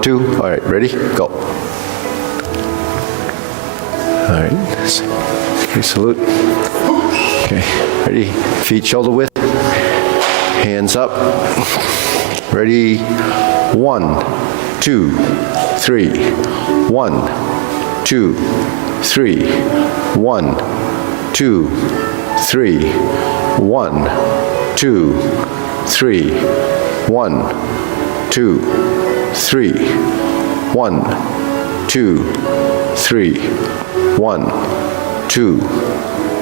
1, 2. All right, ready? Go. All right. Okay, salute. Okay, ready? Feet shoulder width. Hands up. Ready? 1, 2, 3. 1, 2, 3. 1, 2, 3. 1, 2, 3. 1, 2, 3. 1, 2, 3. 1, 2,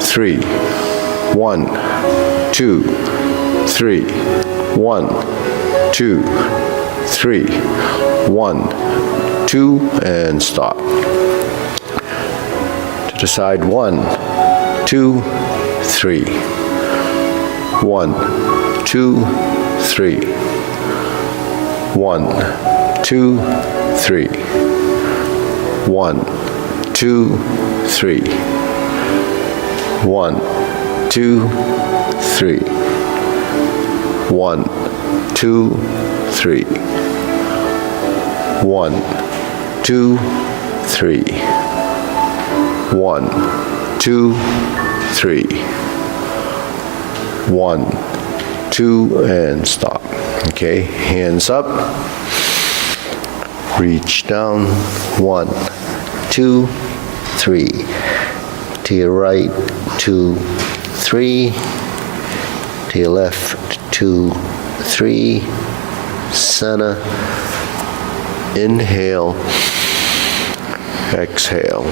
3. 1, 2, 3. 1, 2, 3. 1, 2, and stop. To the side, 1, 2, 3. 1, 2, 3. 1, 2, 3. 1, 2, 3. 1, 2, 3. 1, 2, 3. 1, 2, 3. 1, 2, 3. 1, 2, and stop. Okay, hands up. Reach down. 1, 2, 3. To your right, 2, 3. To your left, 2, 3. Center. Inhale. Exhale.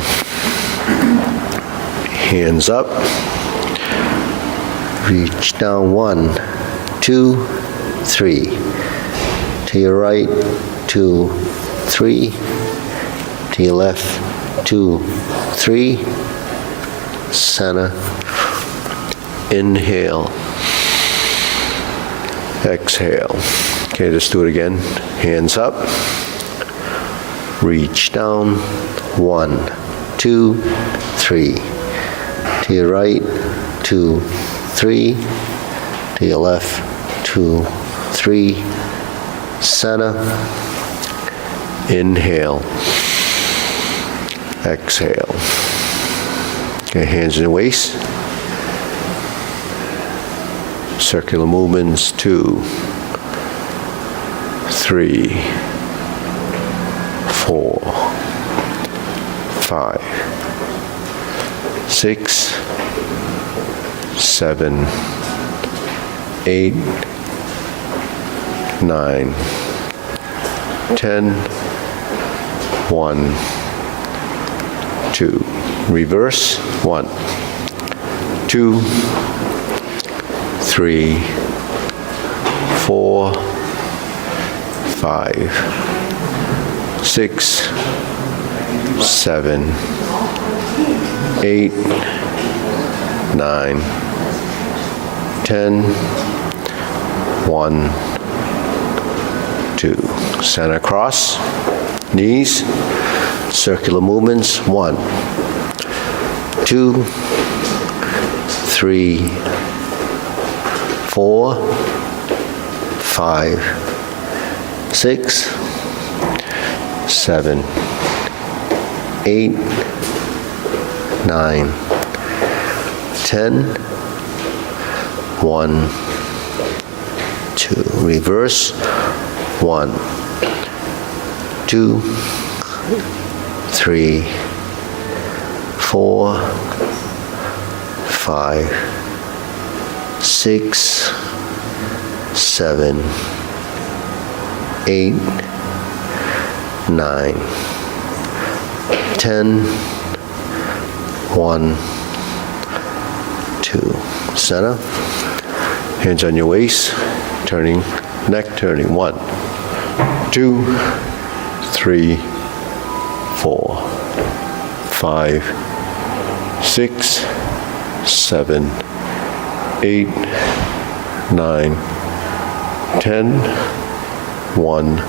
Hands up. Reach down. 1, 2, 3. To your right, 2, 3. To your left, 2, 3. Center. Inhale. Exhale. Okay, let's do it again. Hands up. Reach down. 1, 2, 3. To your right, 2, 3. To your left, 2, 3. Center. Inhale. Exhale. Okay, hands in the waist. Circular movements, 2, 3, 4, 5, 6, 7, 8, 9, 10, 1, 2. Reverse. 1, 2, 3, 4, 5, 6, 7, 8, 9, 10, 1, 2. Center cross, knees, circular movements, 1, 2, 3, 4, 5, 6, 7, 8, 9, 10, 1, 2. Reverse. 1, 2, 3, 4, 5, 6, 7, 8, 9, 10, 1, 2. Center. Hands on your waist. Turning. Neck turning. 1, 2, 3, 4, 5, 6, 7, 8, 9, 10, 1,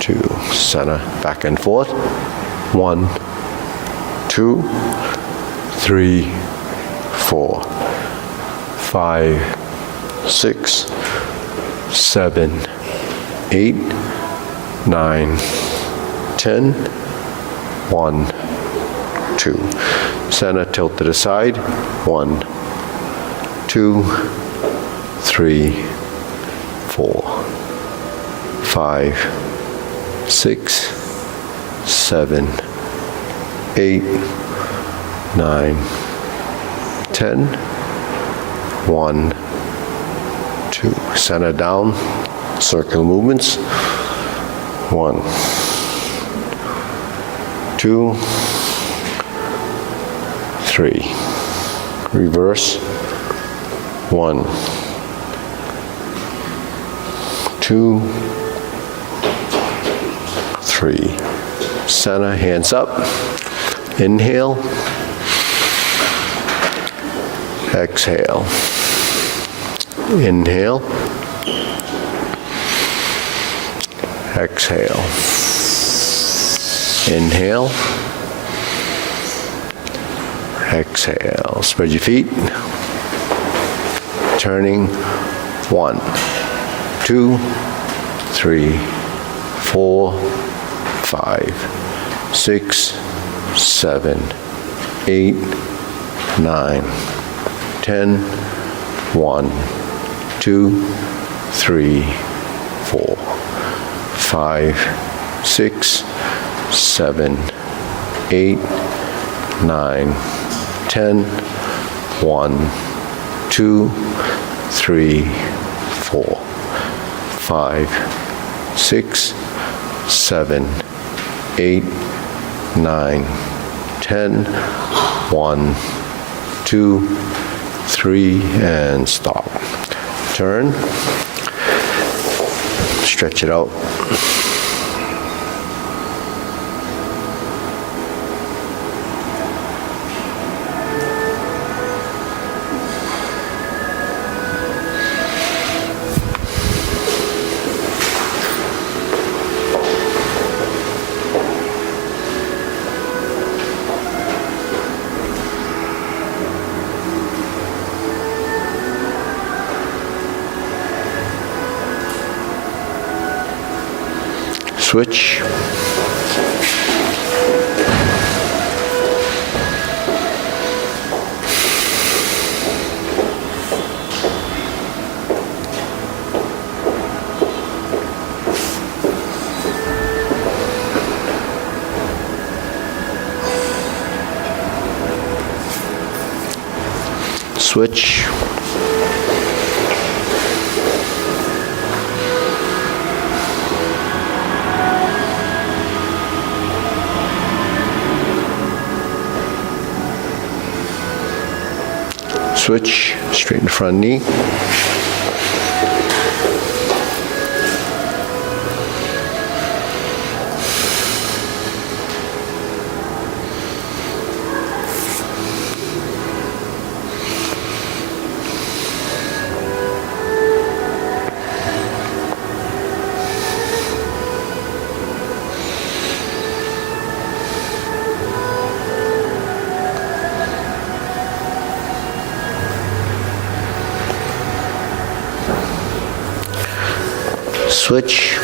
2. Center. Back and forth. 1, 2, 3, 4, 5, 6, 7, 8, 9, 10. 1, 2. Center, tilt to the side. 1, 2, 3, 4, 5, 6, 7, 8, 9, 10. 1, 2. Center down. Circle movements. 1, 2, 3. Reverse. 1, 2, 3. Center, hands up. Inhale. Exhale. Inhale. Exhale. Inhale. Exhale. Spread your feet. Turning. 1, 2, 3, 4, 5, 6, 7, 8, 9, 10. 1, 2, 3, 4, 5, 6, 7, 8, 9, 10. 1, 2, 3, 4, 5, 6, 7, 8, 9, 10. 1, 2, 3, and stop. Turn. Stretch it out. Switch. Switch. Switch, straighten the front knee. Switch.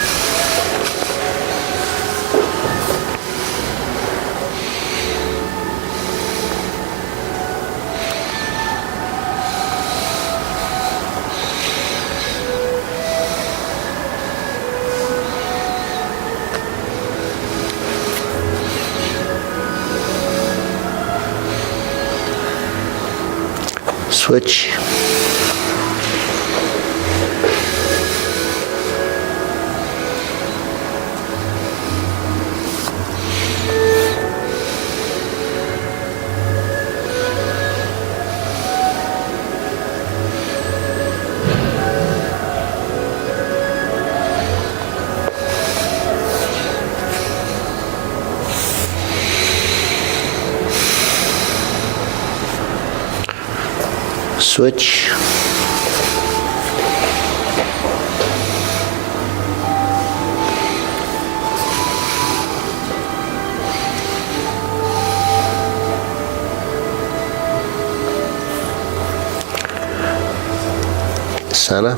Switch. Switch. Center.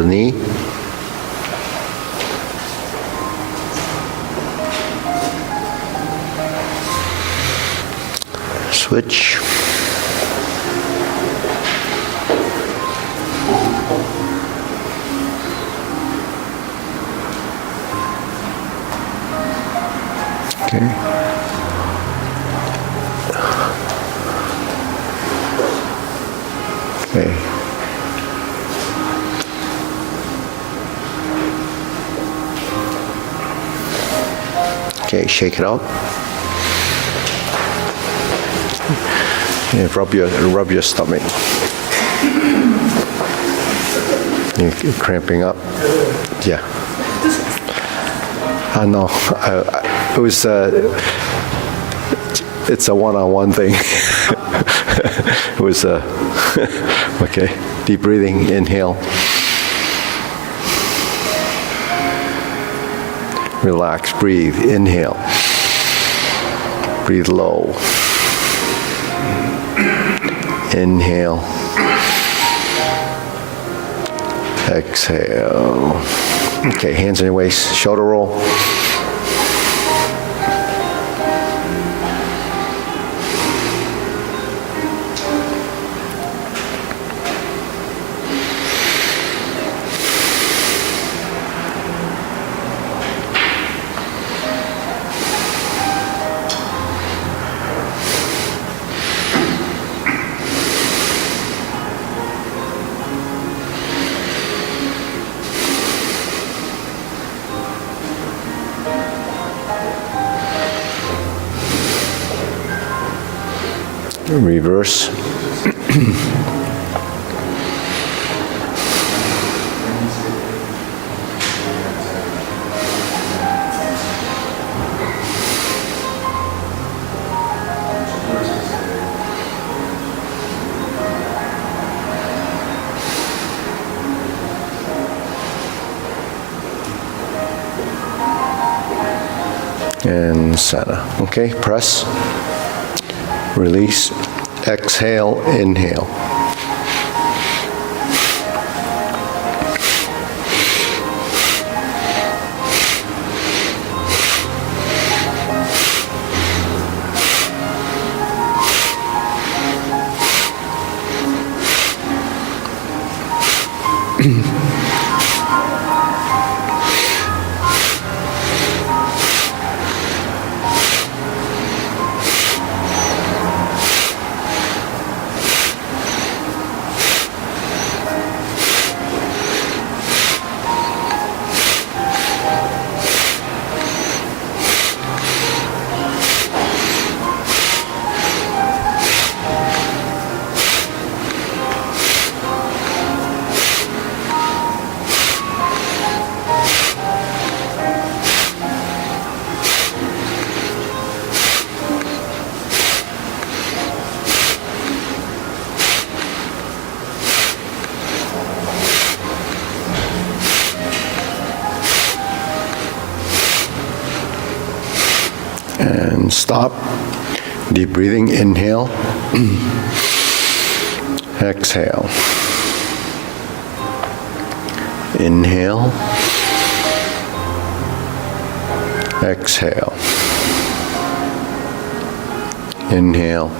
lower knee. Switch. Okay. Okay. Okay, shake it out. Yeah, rub your stomach. You're cramping up. Yeah. I know. It was. It's a one-on-one thing. It was. Okay. Deep breathing. Inhale. Relax. Breathe. Inhale. Breathe low. Inhale. Exhale. Okay, hands on your waist, shoulder roll. Reverse. And center. Okay, press. Release. Exhale, inhale. And stop. Deep breathing, inhale. Exhale. Inhale. Exhale. Inhale.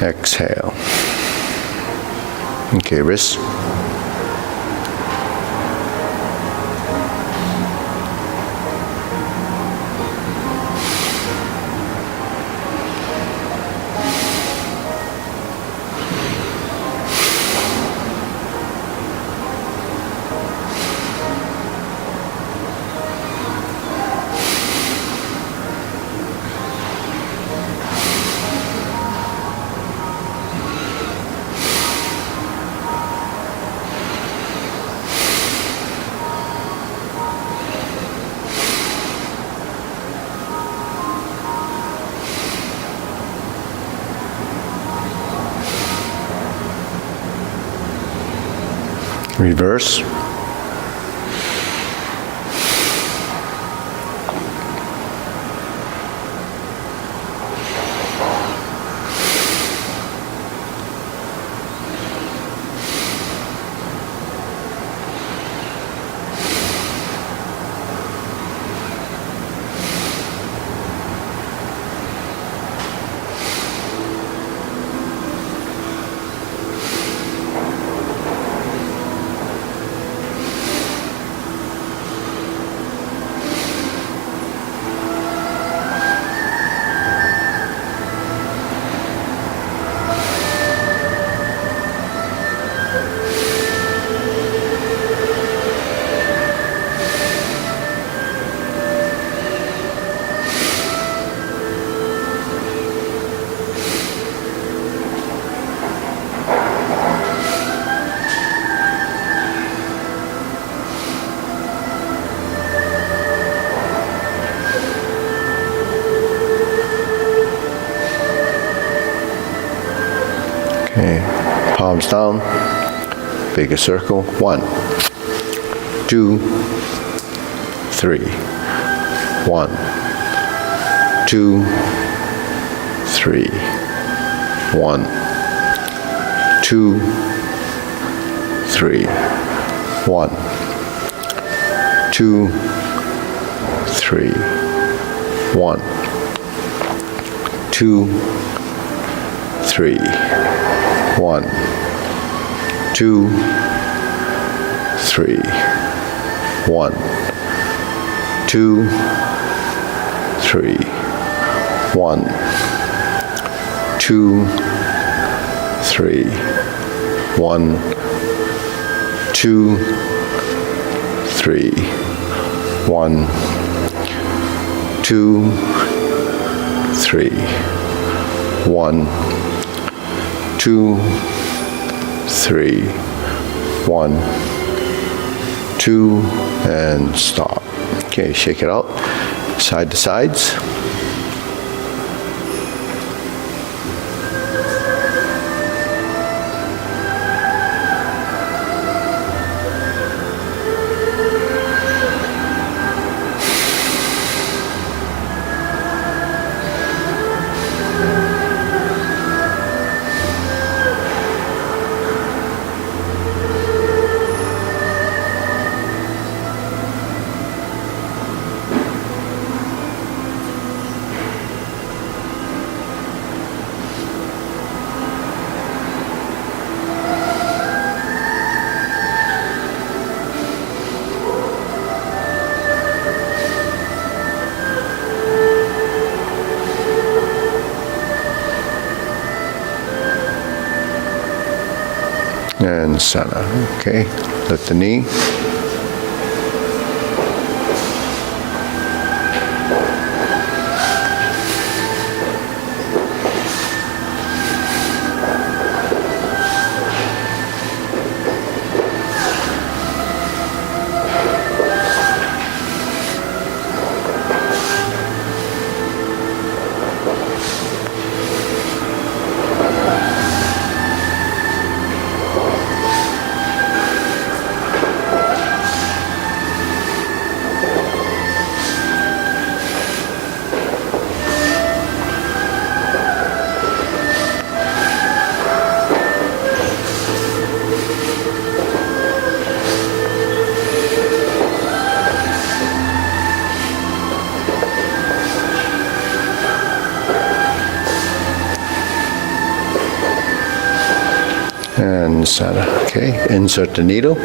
Exhale. Okay, wrists. Reverse. palms down, big a circle. 1, 2, 3. 1, 2, 3. 1, 2, 3. 1, 2, 3. 1, 2, 3. 1, 2, 3. 1, 2, 3. 1, 2, 3. 1, 2, 3. 1, 2, 3. 1, 2, 3. 1, 2, and stop. Okay, shake it out. Side to sides. And center. Okay, lift the knee. And center. Okay, insert the needle.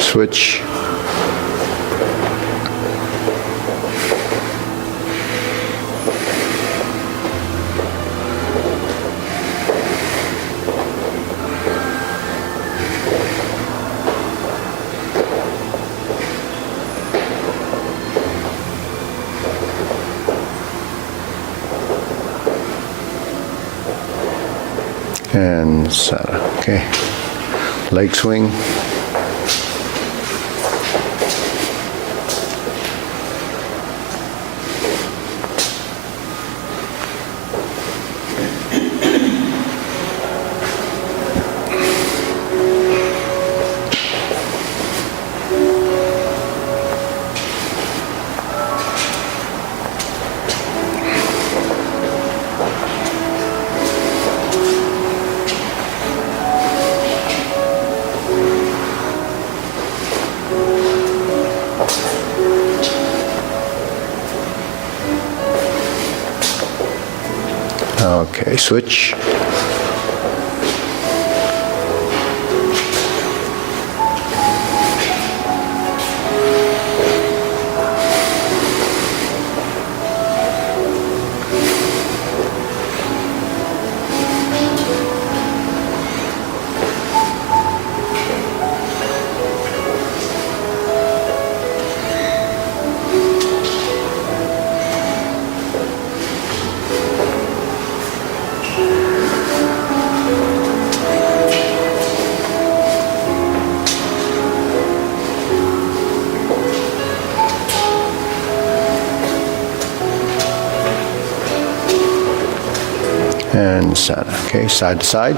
Switch. And center. Okay. Leg swing. Okay, switch. and center. Okay, side to side.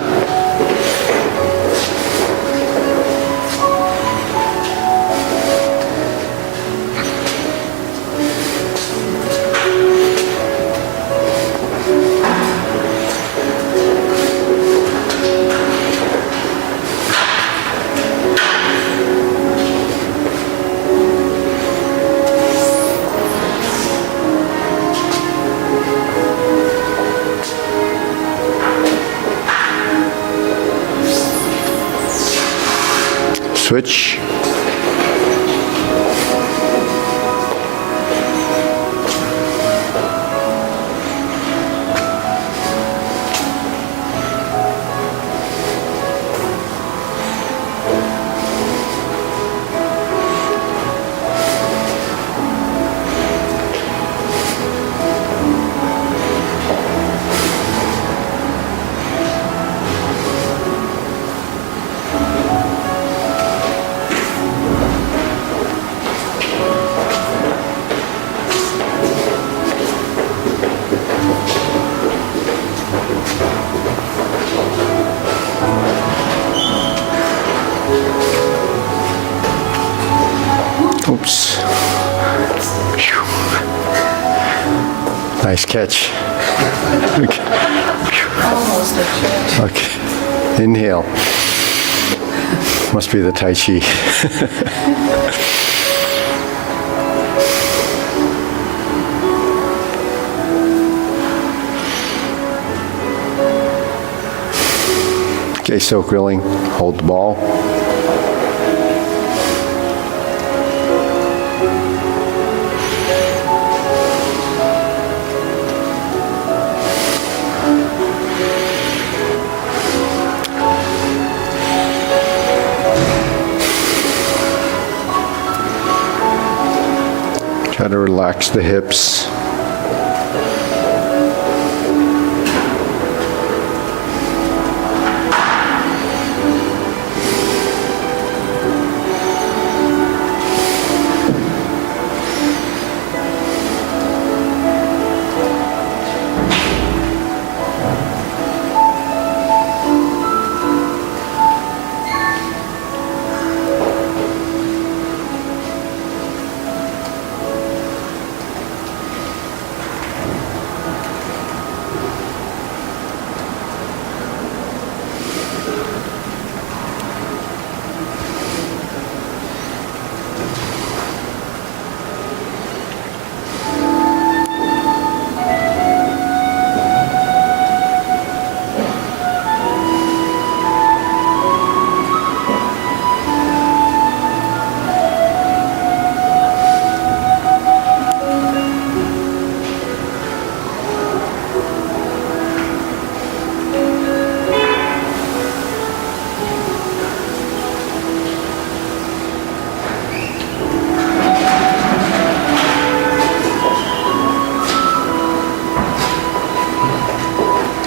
Switch. Oops. Phew. Nice catch. Okay. Okay. Inhale. Must be the Tai Chi. Okay, so grilling, hold the ball. Try to relax the hips.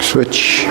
Switch.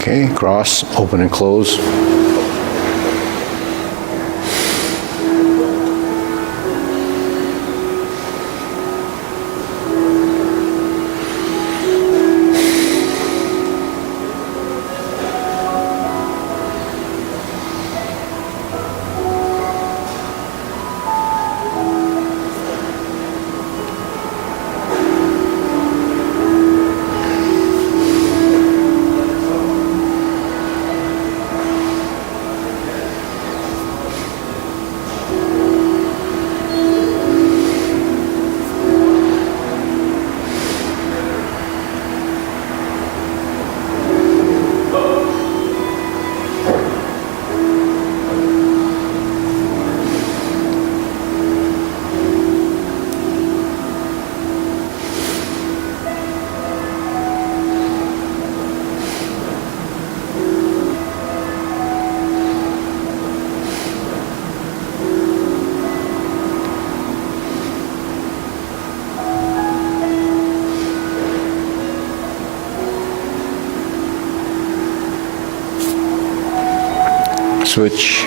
Okay, cross, open and close. Switch.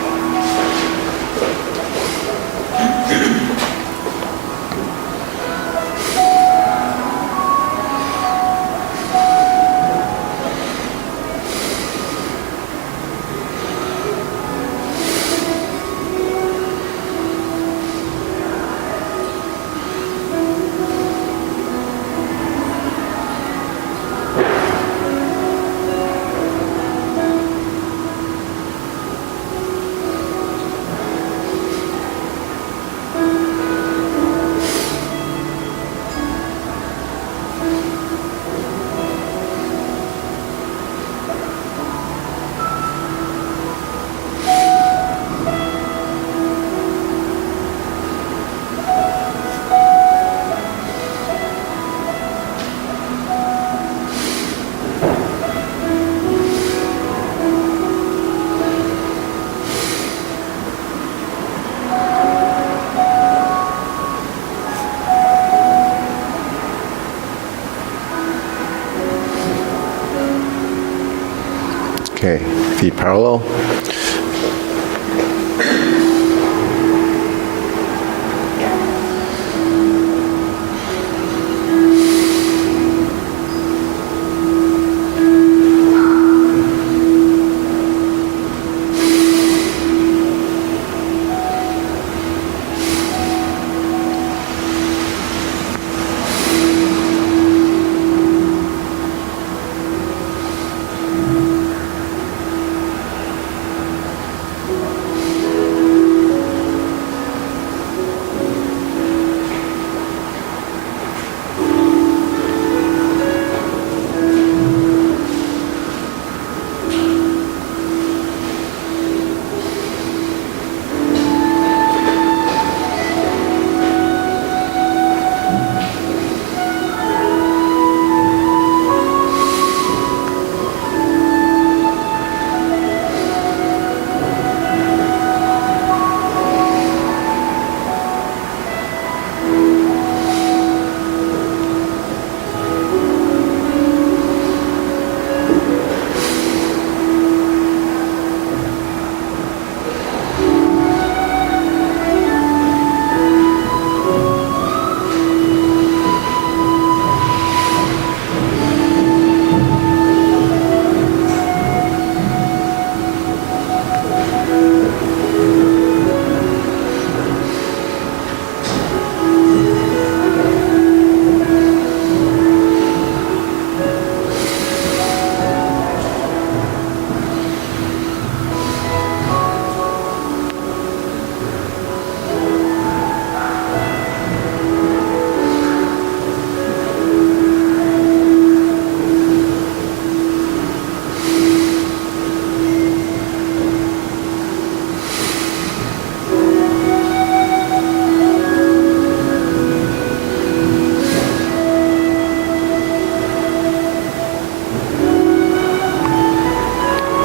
Okay, feet parallel.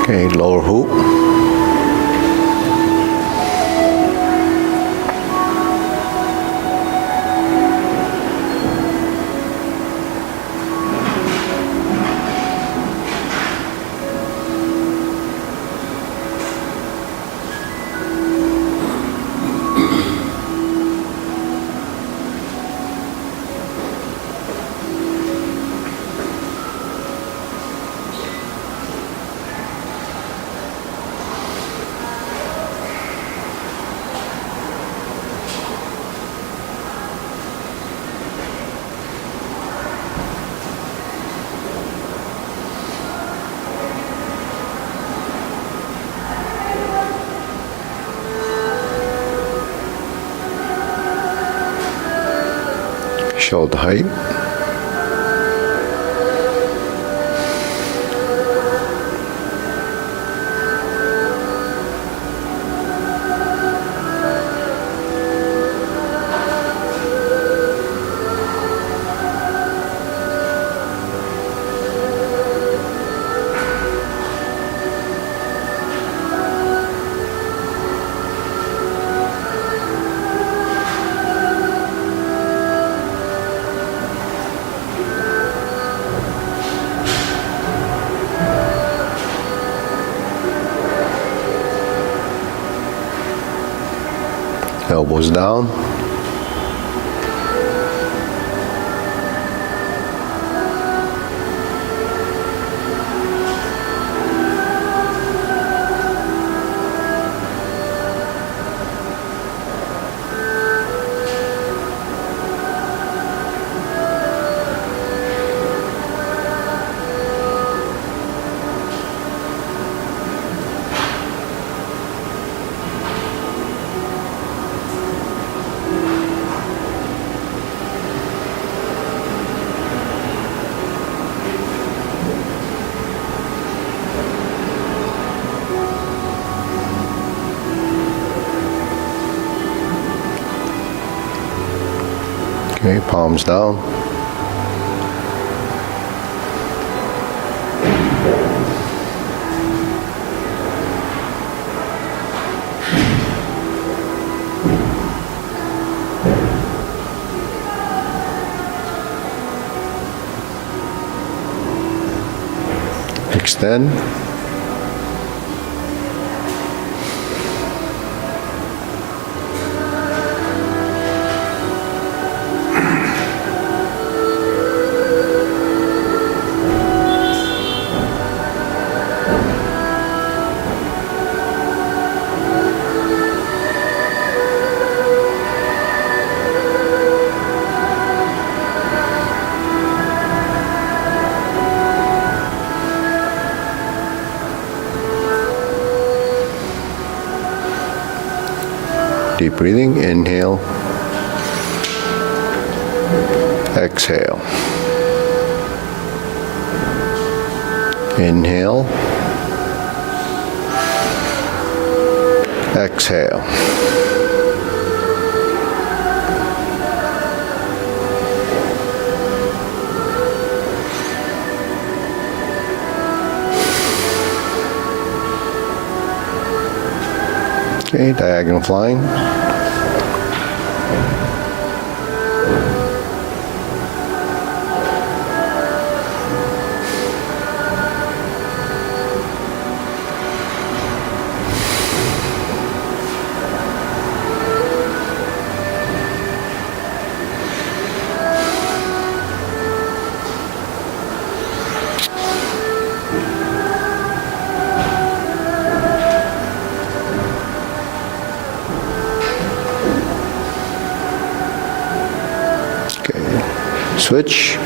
Okay, lower hoop. shoulder height. Elbows down. Okay, palms down. Extend. Deep breathing, inhale, exhale. Inhale, exhale. Okay, diagonal flying. Switch.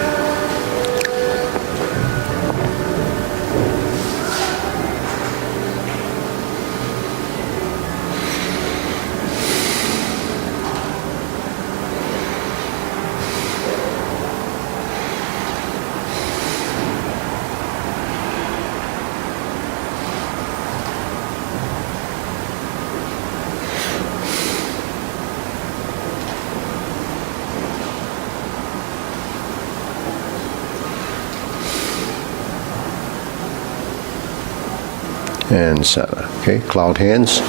And center. Okay, cloud hands.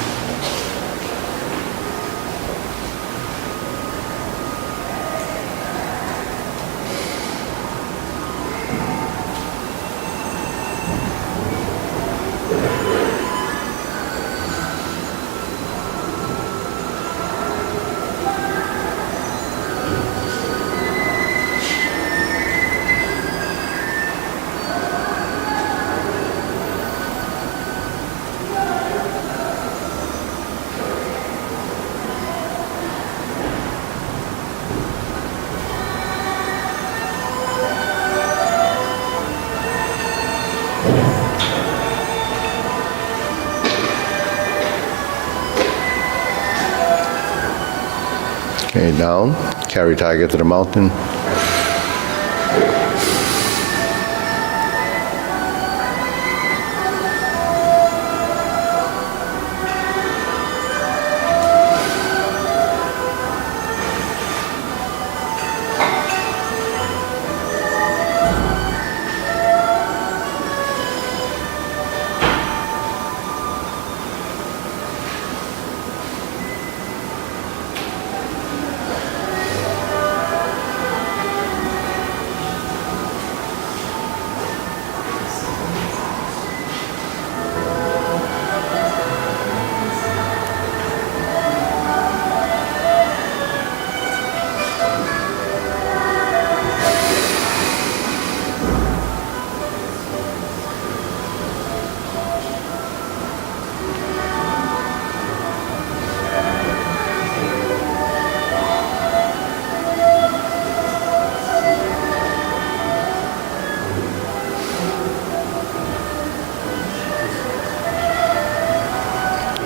Okay, down, carry tiger to the mountain.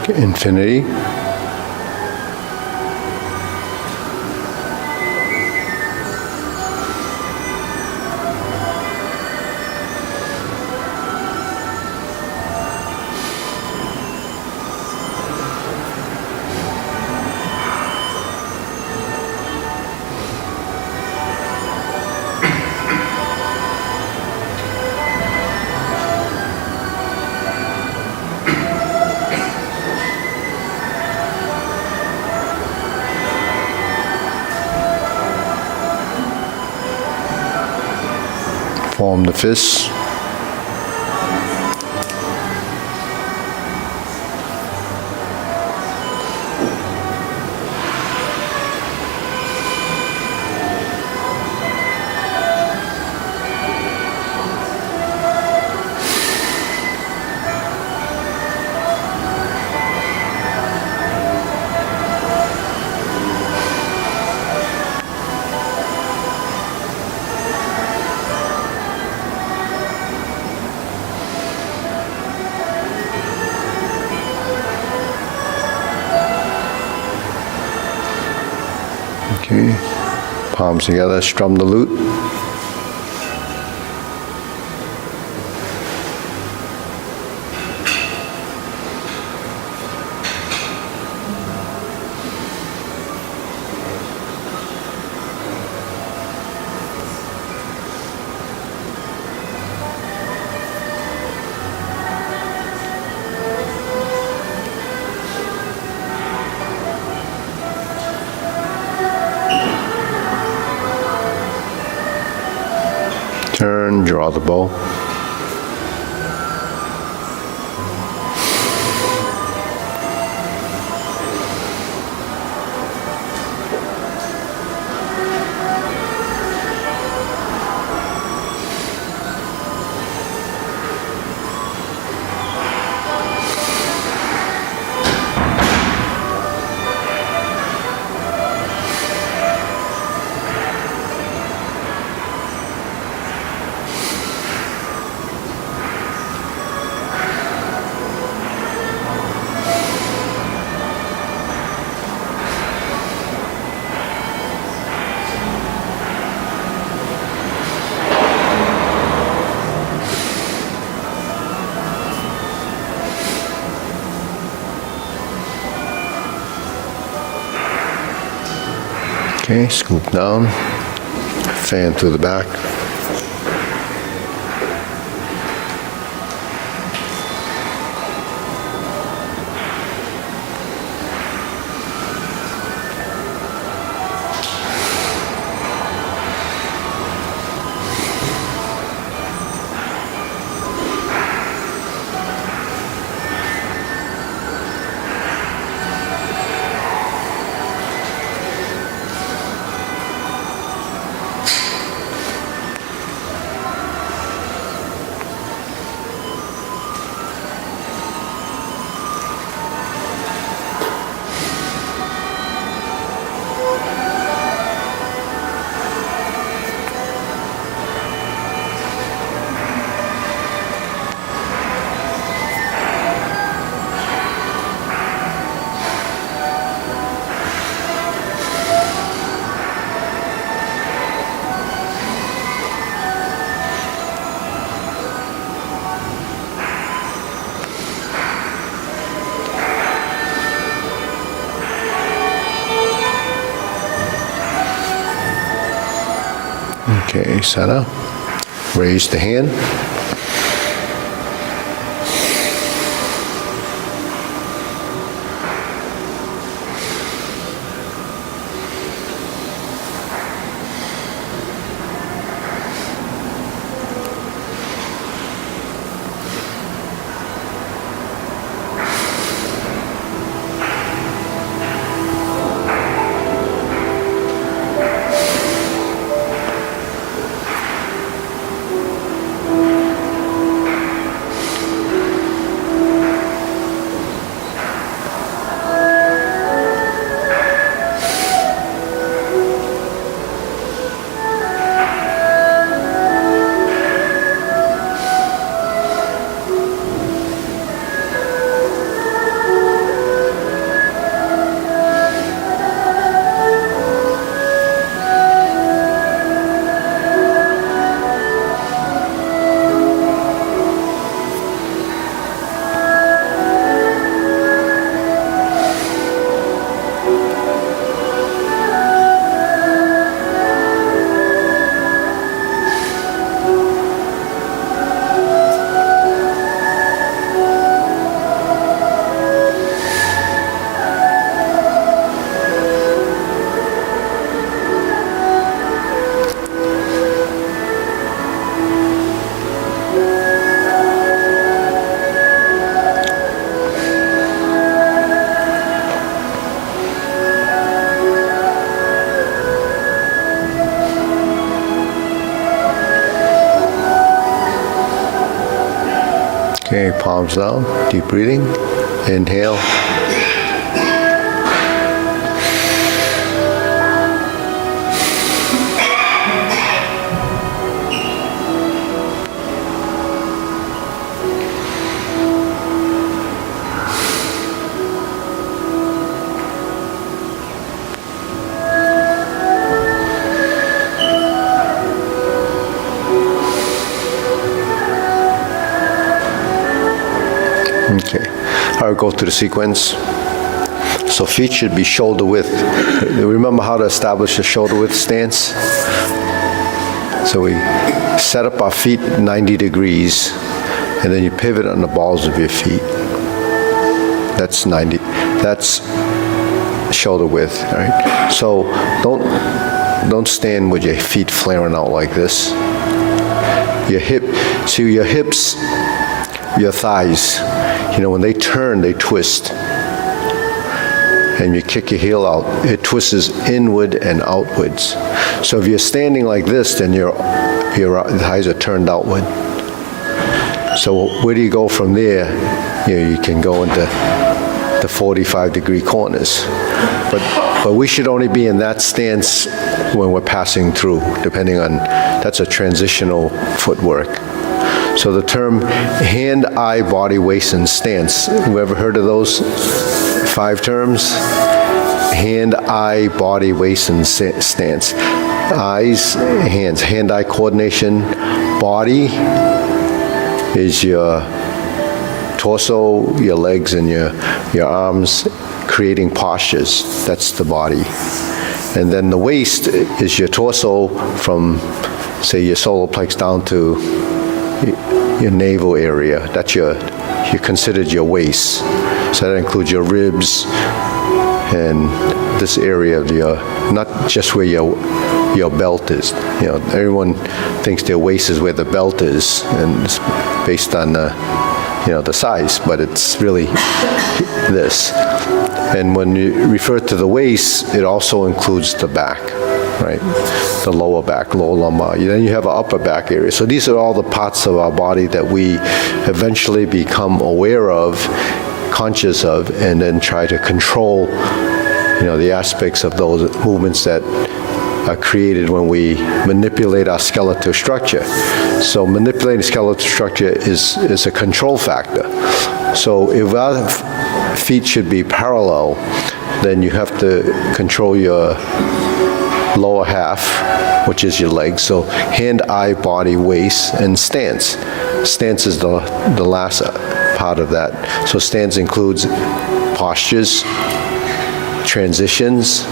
infinity. Form the fists. Okay, palms together, strum the lute. Turn, draw the bow. Okay, scoop down, fan through the back. Okay, center. Raise the hand. Okay, palms down, deep breathing. Inhale. Okay, I'll go through the sequence. So feet should be shoulder width. Remember how to establish a shoulder width stance? So we set up our feet 90 degrees, and then you pivot on the balls of your feet. That's 90, that's shoulder width, all right? So don't stand with your feet flaring out like this. Your hips, your thighs, when they turn, they twist. And you kick your heel out, it twists inward and outwards. So if you're standing like this, then your thighs are turned outward. So where do you go from there? You can go into the 45-degree corners. But we should only be in that stance when we're passing through, depending on, that's a transitional footwork. So the term hand, eye, body, waist, and stance. Have ever heard of those 5 terms? Hand, eye, body, waist, and stance. Eyes, hands, hand-eye coordination. Body is your torso, your legs, and your arms, creating postures. That's the body. And then the waist is your torso from, say, your solar plex down to your navel area. That's you considered your waist. So that includes your ribs and this area of not just where your belt is. Everyone thinks their waist is where the belt is, and it's based on the size, but it's really this. And when you refer to the waist, it also includes the back, right? The lower back, lower lumbar. Then you have an upper back area. So these are all the parts of our body that we eventually become aware of, conscious of, and then try to control, the aspects of those movements that are created when we manipulate our skeletal structure. So manipulating skeletal structure is a control factor. So if our feet should be parallel, then you have to control your lower half, which is your legs. So hand, eye, body, waist, and stance. Stance is the last part of that. So stance includes postures, transitions,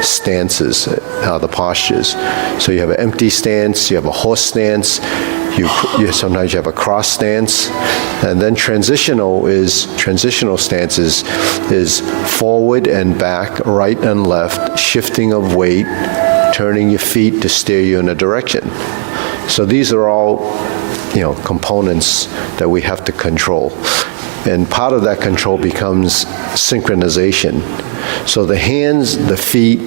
stances are the postures. So you have an empty stance, you have a horse stance, sometimes you have a cross stance, and then transitional stances is forward and back, right and left, shifting of weight, turning your feet to steer you in a direction. So these are all, components that we have to control. And part of that control becomes synchronization. So the hands, the feet,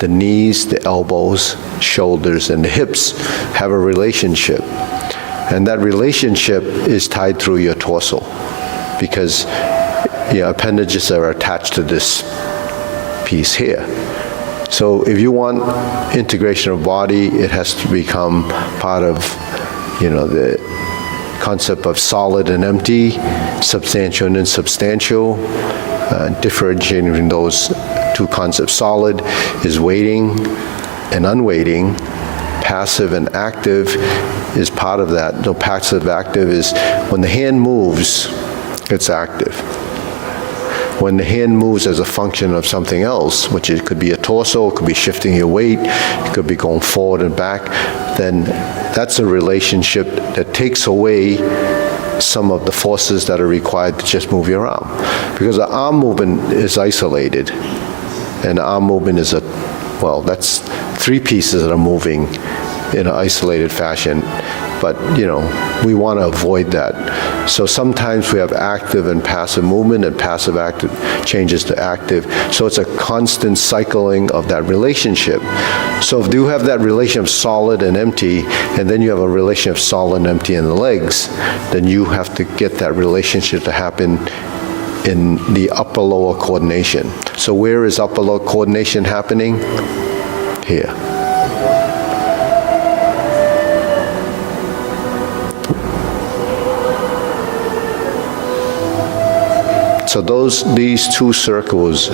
the knees, the elbows, shoulders, and the hips have a relationship. And that relationship is tied through your torso because your appendages are attached to this piece here. So if you want integration of body, it has to become part of, the concept of solid and empty, substantial and insubstantial, differentiating between those 2 concepts. Solid is weighting and unweighting. Passive and active is part of that. So passive active is when the hand moves, it's active. When the hand moves as a function of something else, which it could be a torso, it could be shifting your weight, it could be going forward and back, then that's a relationship that takes away some of the forces that are required to just move your arm. Because the arm movement is isolated, and the arm movement is that's 3 pieces that are moving in an isolated fashion. But, we want to avoid that. So sometimes we have active and passive movement, and passive active changes to active. So it's a constant cycling of that relationship. So if you have that relation of solid and empty, and then you have a relation of solid and empty in the legs, then you have to get that relationship to happen in the upper-lower coordination. So where is upper-lower coordination happening? Here. So these two circles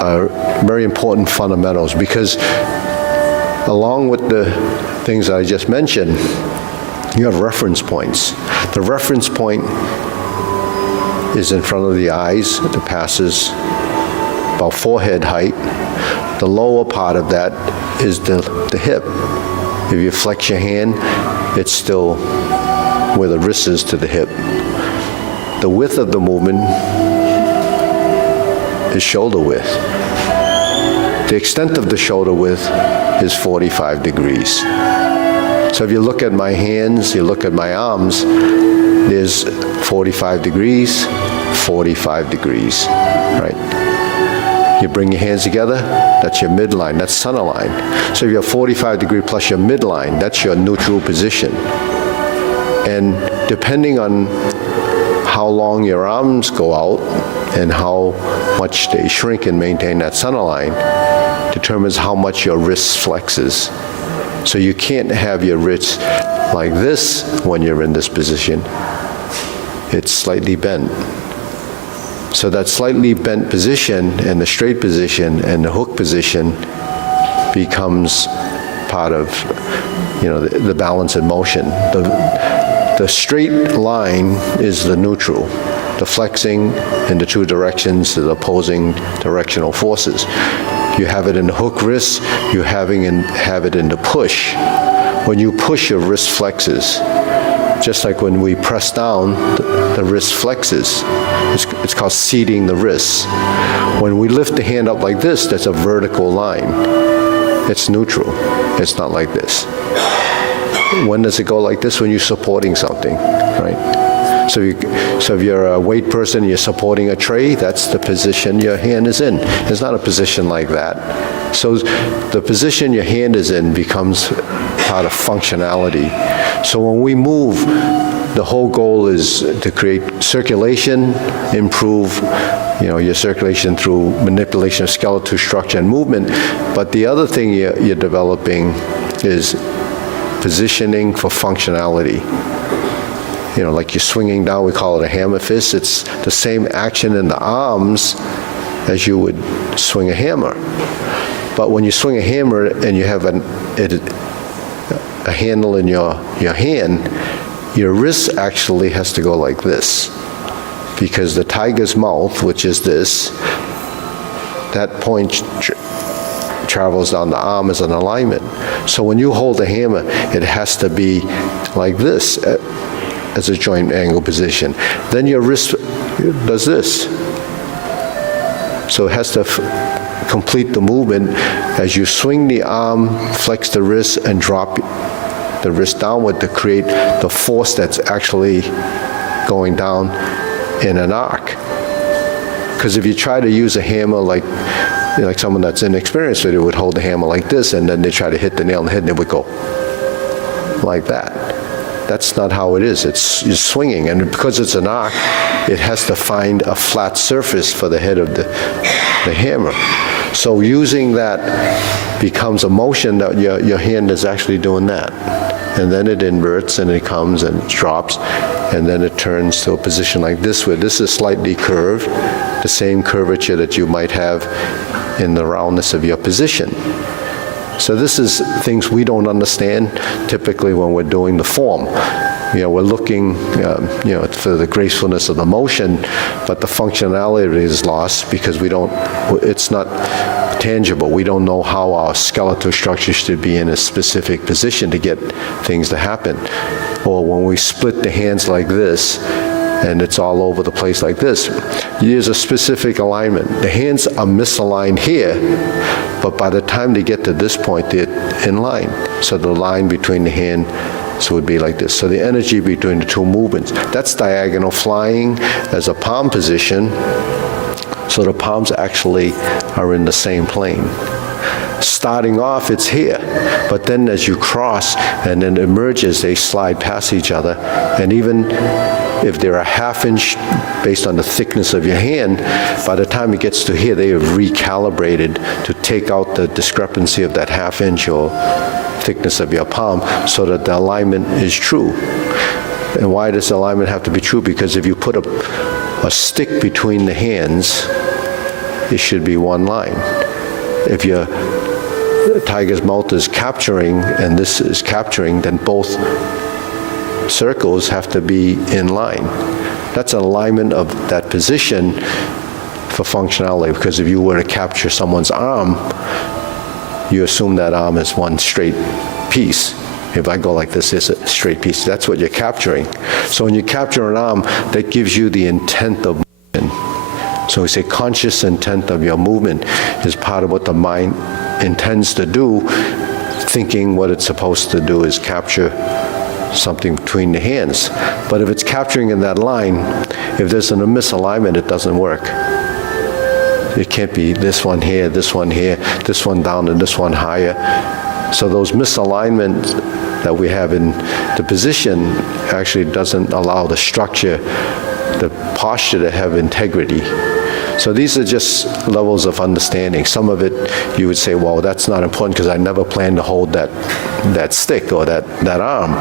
are very important fundamentals, because along with the things I just mentioned, you have reference points. The reference point is in front of the eyes. It passes about forehead height. The lower part of that is the hip. If you flex your hand, it's still where the wrist is to the hip. The width of the movement is shoulder width. The extent of the shoulder width is 45 degrees. So if you look at my hands, you look at my arms, there's 45 degrees, 45 degrees, right? You bring your hands together, that's your midline, that's center line. So if you have 45 degree plus your midline, that's your neutral position. And depending on how long your arms go out and how much they shrink and maintain that center line determines how much your wrist flexes. So you can't have your wrist like this when you're in this position. It's slightly bent. So that slightly bent position and the straight position and the hook position becomes part of, the balance in motion. The straight line is the neutral. The flexing in the two directions, the opposing directional forces. You have it in the hook wrist, you have it in the push. When you push, your wrist flexes. Just like when we press down, the wrist flexes. It's called seating the wrist. When we lift the hand up like this, that's a vertical line. It's neutral. It's not like this. When does it go like this? When you're supporting something, right? So if you're a weight person, you're supporting a tray, that's the position your hand is in. It's not a position like that. So the position your hand is in becomes part of functionality. So when we move, the whole goal is to create circulation, improve your circulation through manipulation of skeletal structure and movement. But the other thing you're developing is positioning for functionality. Like you're swinging down, we call it a hammer fist. It's the same action in the arms as you would swing a hammer. But when you swing a hammer and you have a handle in your hand, your wrist actually has to go like this. Because the tiger's mouth, which is this, that point travels down the arm as an alignment. So when you hold a hammer, it has to be like this as a joint angle position. Then your wrist does this. So it has to complete the movement as you swing the arm, flex the wrist, and drop the wrist downward to create the force that's actually going down in an arc. Because if you try to use a hammer like someone that's inexperienced, they would hold the hammer like this, and then they try to hit the nail on the head, and it would go like that. That's not how it is. It's swinging, and because it's an arc, it has to find a flat surface for the head of the hammer. So using that becomes a motion that your hand is actually doing that. And then it inverts, and it comes and it drops, and then it turns to a position like this, where this is slightly curved, the same curvature that you might have in the roundness of your position. So this is things we don't understand typically when we're doing the form. We're looking, for the gracefulness of the motion, but the functionality is lost because it's not tangible. We don't know how our skeletal structure should be in a specific position to get things to happen. Or when we split the hands like this, and it's all over the place like this, there's a specific alignment. The hands are misaligned here, but by the time they get to this point, they're in line. So the line between the hand So it would be like this. So the energy between the two movements, that's diagonal flying as a palm position. So the palms actually are in the same plane. Starting off, it's here, but then as you cross and then it merges, they slide past each other. And even if they're a half-inch based on the thickness of your hand, by the time it gets to here, they have recalibrated to take out the discrepancy of that half-inch or thickness of your palm so that the alignment is true. And why does the alignment have to be true? Because if you put a stick between the hands, it should be one line. If your tiger's mouth is capturing and this is capturing, then both circles have to be in line. That's an alignment of that position for functionality, because if you were to capture someone's arm, you assume that arm is one straight piece. If I go like this, it's a straight piece. That's what you're capturing. So when you capture an arm, that gives you the intent of movement. So we say conscious intent of your movement is part of what the mind intends to do. Thinking what it's supposed to do is capture something between the hands. But if it's capturing in that line, if there's a misalignment, it doesn't work. It can't be this one here, this one here, this one down, and this one higher. So those misalignments that we have in the position actually doesn't allow the structure, the posture to have integrity. So these are just levels of understanding. Some of it you would say, well, that's not important because I never planned to hold that stick or that arm.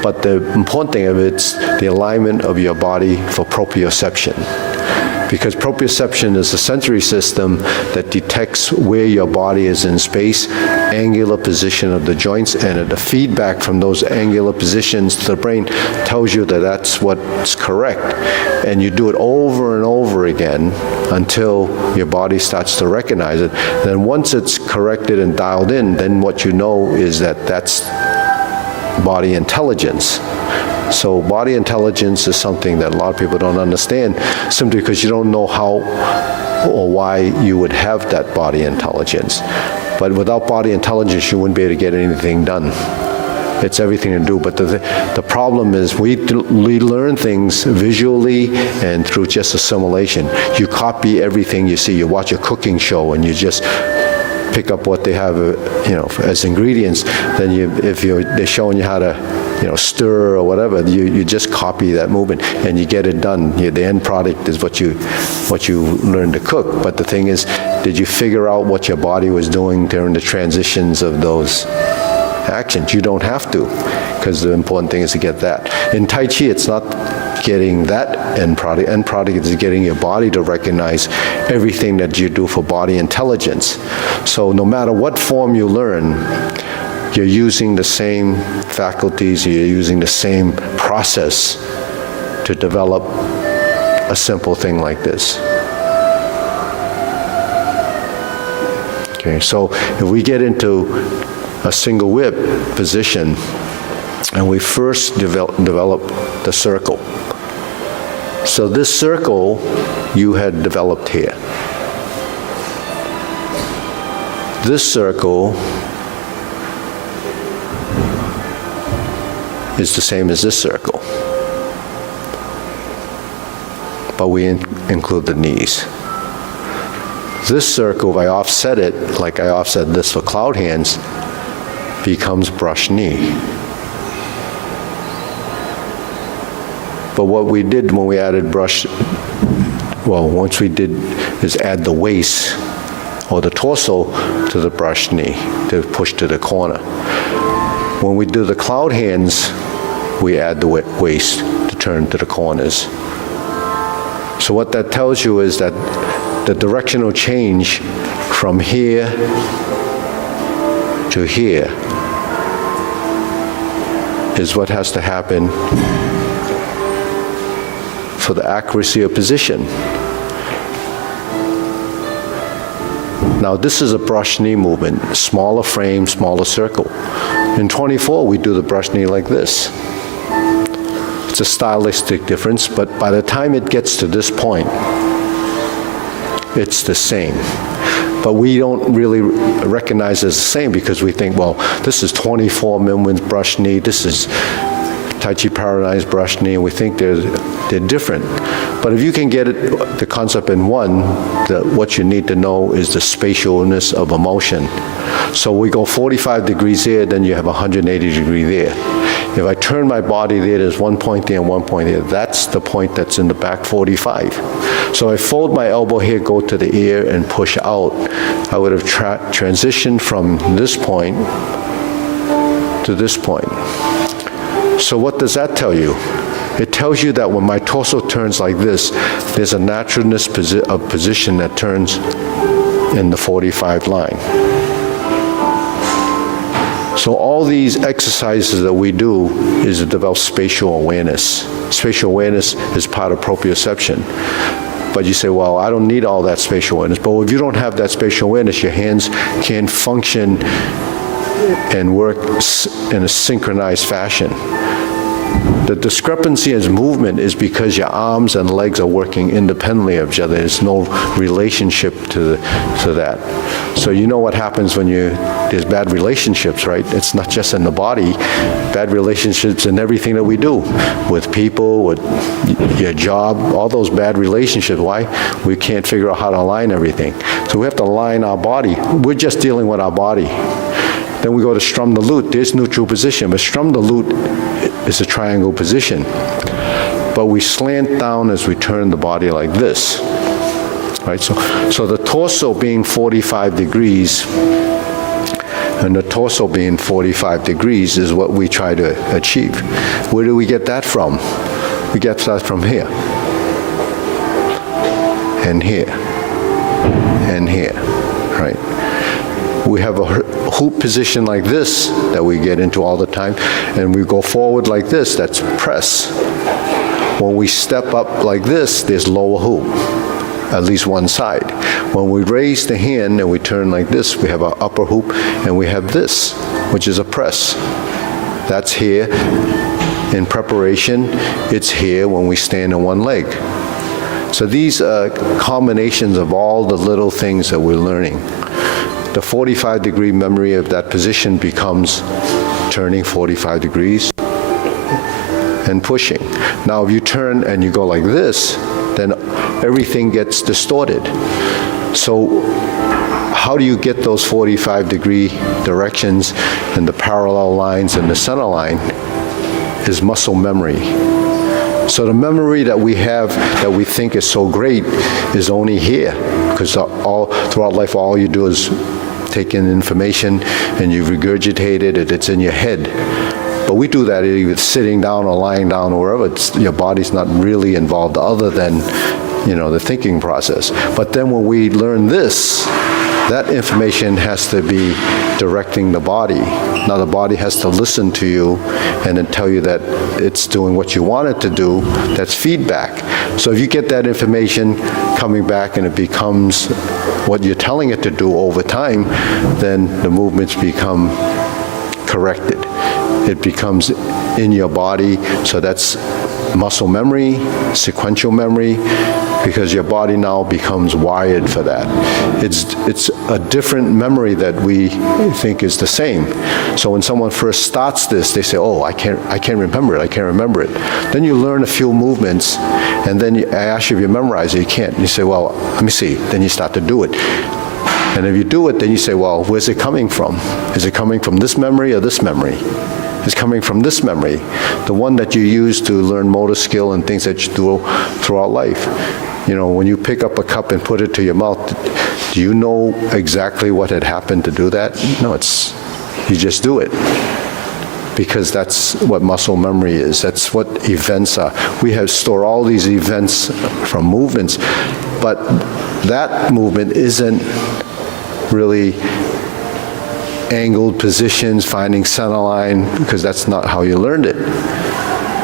But the important thing of it's the alignment of your body for proprioception. Because proprioception is a sensory system that detects where your body is in space, angular position of the joints, and the feedback from those angular positions to the brain tells you that that's what's correct. And you do it over and over again until your body starts to recognize it. Then once it's corrected and dialed in, then what you know is that that's body intelligence. So body intelligence is something that a lot of people don't understand simply because you don't know how or why you would have that body intelligence. But without body intelligence, you wouldn't be able to get anything done. It's everything to do. But the problem is we learn things visually and through just assimilation. You copy everything you see. You watch a cooking show and you just pick up what they have, as ingredients. Then if they're showing you how to stir or whatever, you just copy that movement and you get it done. The end product is what you learn to cook. But the thing is, did you figure out what your body was doing during the transitions of those actions? You don't have to, because the important thing is to get that. In Tai Chi, it's not getting that end product. End product is getting your body to recognize everything that you do for body intelligence. So no matter what form you learn, you're using the same faculties, you're using the same process to develop a simple thing like this. Okay, so if we get into a single whip position, and we first develop the circle. So this circle you had developed here. This circle is the same as this circle, but we include the knees. This circle, if I offset it, like I offset this for cloud hands, becomes brush knee. But what we did when we added brush, once we did is add the waist or the torso to the brush knee to push to the corner. When we do the cloud hands, we add the waist to turn to the corners. So what that tells you is that the directional change from here to here is what has to happen for the accuracy of position. Now this is a brush knee movement, smaller frame, smaller circle. In 24, we do the brush knee like this. It's a stylistic difference, but by the time it gets to this point, it's the same. But we don't really recognize it as the same because we think, well, this is 24 Minwin's brush knee, this is paradigms, brush knee, and we think they're different. But if you can get the concept in one, what you need to know is the spatialness of a motion. So we go 45 degrees there, then you have 180 degree there. If I turn my body there, there's one point there and one point there. That's the point that's in the back 45. So I fold my elbow here, go to the ear, and push out. I would have transitioned from this point to this point. So what does that tell you? It tells you that when my torso turns like this, there's a naturalness of position that turns in the 45 line. So all these exercises that we do is to develop spatial awareness. Spatial awareness is part of proprioception. But you say, well, I don't need all that spatial awareness. But if you don't have that spatial awareness, your hands can't function and work in a synchronized fashion. The discrepancy in movement is because your arms and legs are working independently of each other. There's no relationship to that. So you know what happens when there's bad relationships, right? It's not just in the body. Bad relationships in everything that we do, with people, with your job, all those bad relationships. Why? We can't figure out how to align everything. So we have to align our body. We're just dealing with our body. Then we go to strum the lute. There's neutral position, but strum the lute is a triangle position. But we slant down as we turn the body like this, right? So the torso being 45 degrees, and the torso being 45 degrees is what we try to achieve. Where do we get that from? We get that from here, and here, and here, right? We have a hoop position like this that we get into all the time, and we go forward like this, that's press. When we step up like this, there's lower hoop, at least one side. When we raise the hand and we turn like this, we have our upper hoop, and we have this, which is a press. That's here in preparation. It's here when we stand on one leg. So these are combinations of all the little things that we're learning. The 45-degree memory of that position becomes turning 45 degrees and pushing. Now, if you turn and you go like this, then everything gets distorted. So how do you get those 45-degree directions and the parallel lines and the center line is muscle memory. So the memory that we have that we think is so great is only here, because all throughout life, all you do is take in information and you regurgitate it, it's in your head. But we do that either sitting down or lying down or wherever. Your body's not really involved other than, the thinking process. But then when we learn this, that information has to be directing the body. Now the body has to listen to you and then tell you that it's doing what you want it to do. That's feedback. So if you get that information coming back and it becomes what you're telling it to do over time, then the movements become corrected. It becomes in your body, so that's muscle memory, sequential memory, because your body now becomes wired for that. It's a different memory that we think is the same. So when someone first starts this, they say, oh, I can't remember it. Then you learn a few movements, and then I ask you if you memorize it, you can't. You say, well, let me see. Then you start to do it. And if you do it, then you say, well, where's it coming from? Is it coming from this memory or this memory? It's coming from this memory, the one that you use to learn motor skill and things that you do throughout life. When you pick up a cup and put it to your mouth, do you know exactly what had happened to do that? No, you just do it. Because that's what muscle memory is. That's what events are. We have stored all these events from movements, but that movement isn't really angled positions, finding center line, because that's not how you learned it.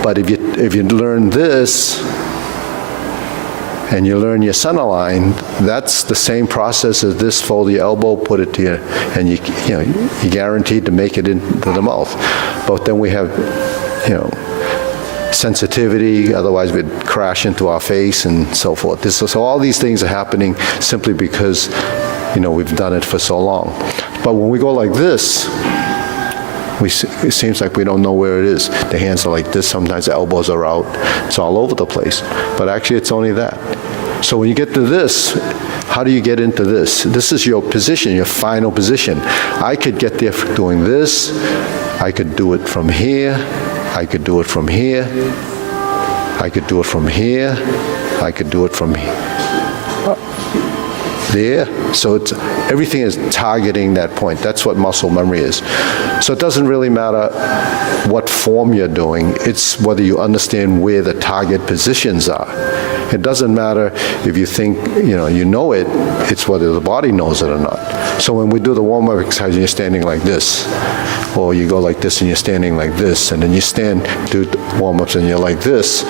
But if you learn this, and you learn your center line, that's the same process as this. Fold your elbow, put it to you, and you're guaranteed to make it into the mouth. But then we have, sensitivity, otherwise we'd crash into our face and so forth. So all these things are happening simply because, we've done it for so long. But when we go like this, It seems like we don't know where it is. The hands are like this, sometimes the elbows are out. It's all over the place. But actually, it's only that. So when you get to this, how do you get into this? This is your position, your final position. I could get there doing this. I could do it from here. I could do it from here. I could do it from here. I could do it from there. So everything is targeting that point. That's what muscle memory is. So it doesn't really matter what form you're doing. It's whether you understand where the target positions are. It doesn't matter if you think, you know it. It's whether the body knows it or not. So when we do the warm-up exercise, you're standing like this, or you go like this and you're standing like this, and then you do warm-ups and you're like this.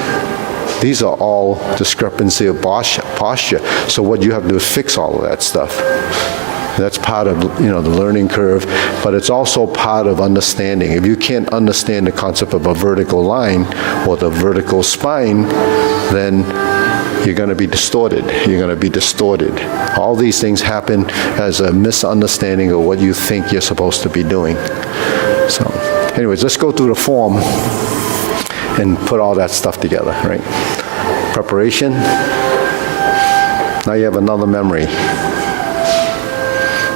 These are all discrepancy of posture. So what you have to do is fix all of that stuff. That's part of the learning curve, but it's also part of understanding. If you can't understand the concept of a vertical line or the vertical spine, then you're going to be distorted. You're going to be distorted. All these things happen as a misunderstanding of what you think you're supposed to be doing. So, anyways, let's go through the form and put all that stuff together, right? Preparation. Now you have another memory.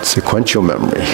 Sequential memory.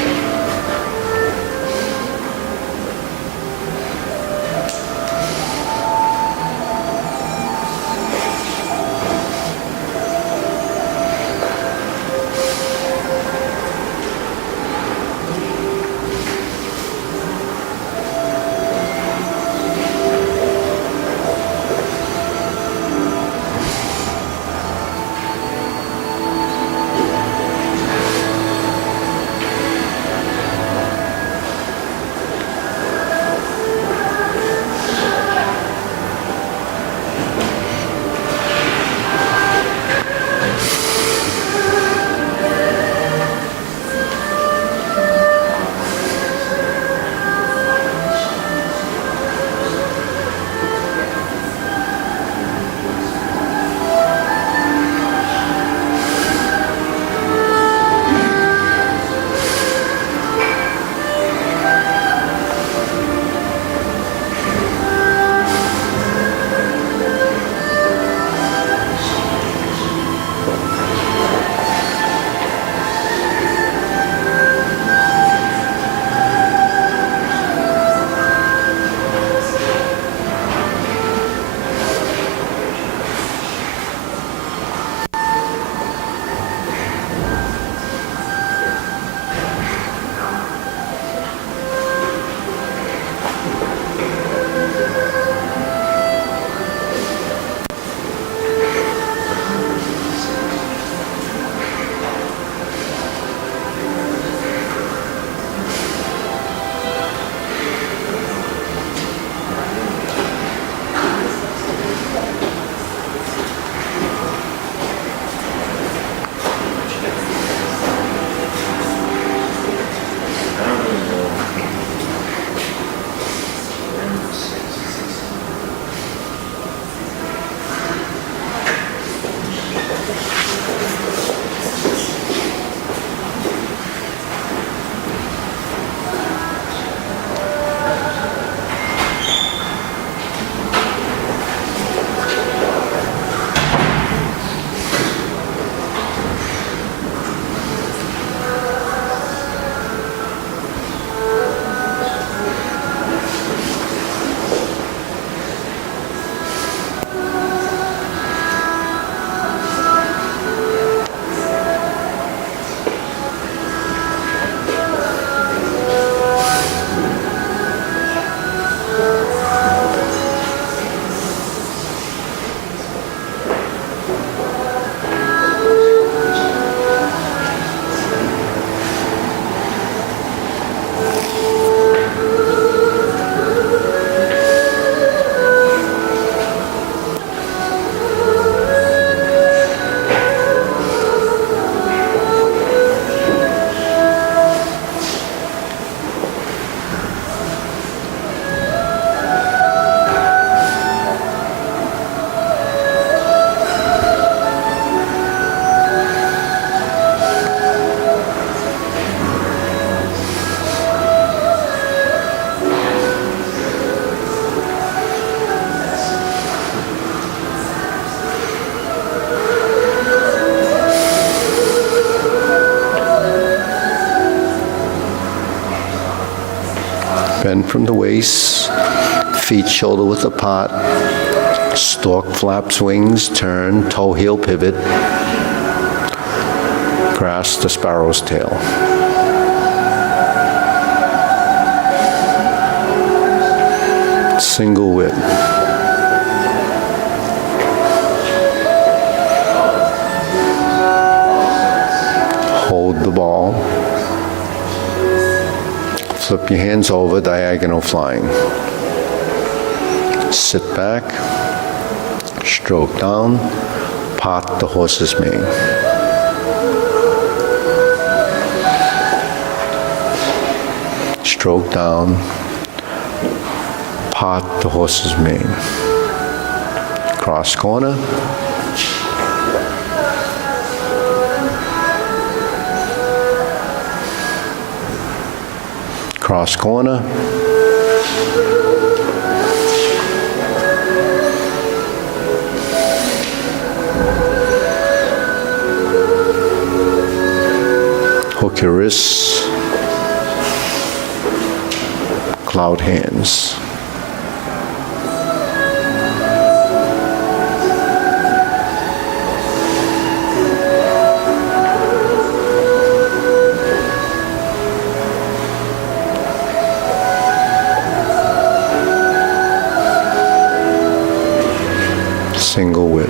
bend from the waist, feet shoulder width apart, stork flaps wings, turn, toe heel pivot, grasp the sparrow's tail. Single whip. Hold the ball. Flip your hands over, diagonal flying. Sit back, stroke down, part the horse's mane. Stroke down, part the horse's mane. Cross corner. Cross corner. Hook your wrists. Cloud hands. Single whip.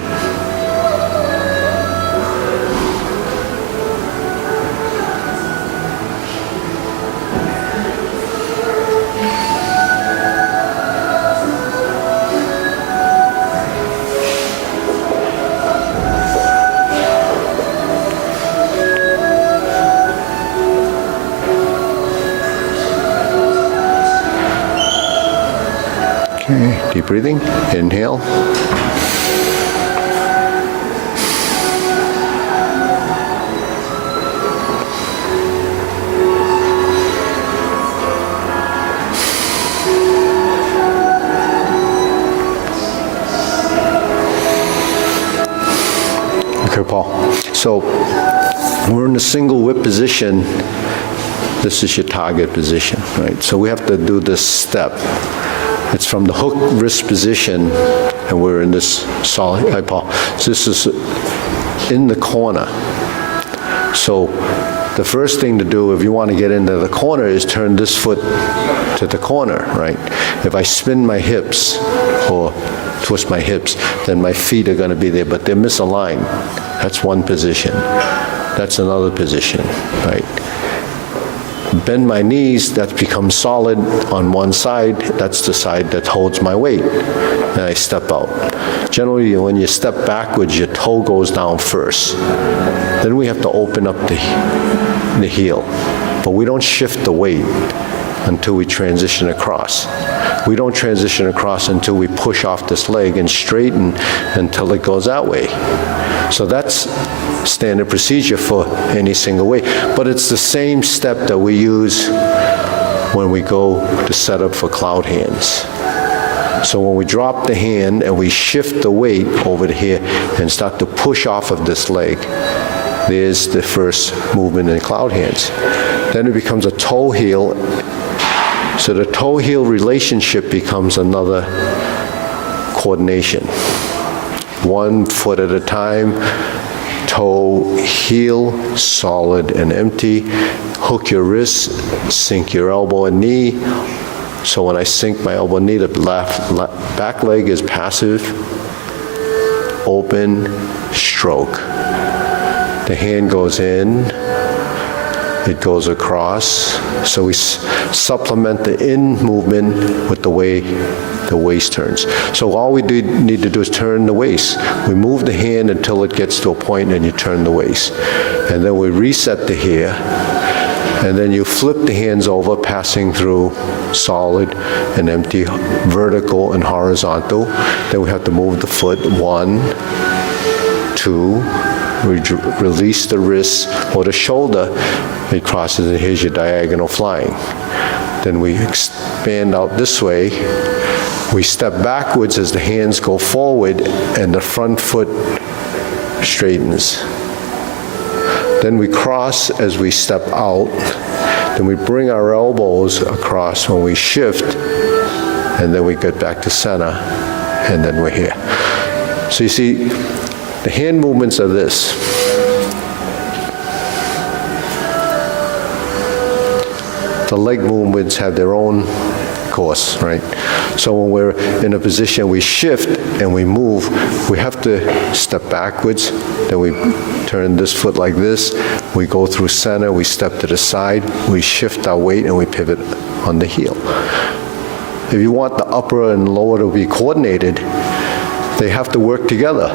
Okay, deep breathing. Inhale. Okay, Paul. So we're in the single whip position. This is your target position, right? So we have to do this step. It's from the hook wrist position, and we're in this solid, hi Paul. So this is in the corner. So the first thing to do if you want to get into the corner is turn this foot to the corner, right? If I spin my hips or twist my hips, then my feet are going to be there, but they're misaligned. That's one position. That's another position, right? Bend my knees, that becomes solid on one side. That's the side that holds my weight. And I step out. Generally, when you step backwards, your toe goes down first. Then we have to open up the heel. But we don't shift the weight until we transition across. We don't transition across until we push off this leg and straighten until it goes that way. So that's standard procedure for any single way. But it's the same step that we use when we go to set up for cloud hands. So when we drop the hand and we shift the weight over to here and start to push off of this leg, there's the first movement in cloud hands. Then it becomes a toe heel. So the toe heel relationship becomes another coordination. One foot at a time, toe, heel, solid and empty. Hook your wrist, sink your elbow and knee. So when I sink my elbow and knee, the back leg is passive, open, stroke. The hand goes in, it goes across. So we supplement the in movement with the way the waist turns. So all we need to do is turn the waist. We move the hand until it gets to a point and you turn the waist. And then we reset the here. And then you flip the hands over, passing through solid and empty, vertical and horizontal. Then we have to move the foot, 1, 2, release the wrist or the shoulder, it crosses and here's your diagonal flying. Then we expand out this way. We step backwards as the hands go forward and the front foot straightens. Then we cross as we step out. Then we bring our elbows across when we shift, and then we get back to center, and then we're here. So you see, the hand movements are this. The leg movements have their own course, right? So when we're in a position, we shift and we move, we have to step backwards, then we turn this foot like this, we go through center, we step to the side, we shift our weight, and we pivot on the heel. If you want the upper and lower to be coordinated, they have to work together.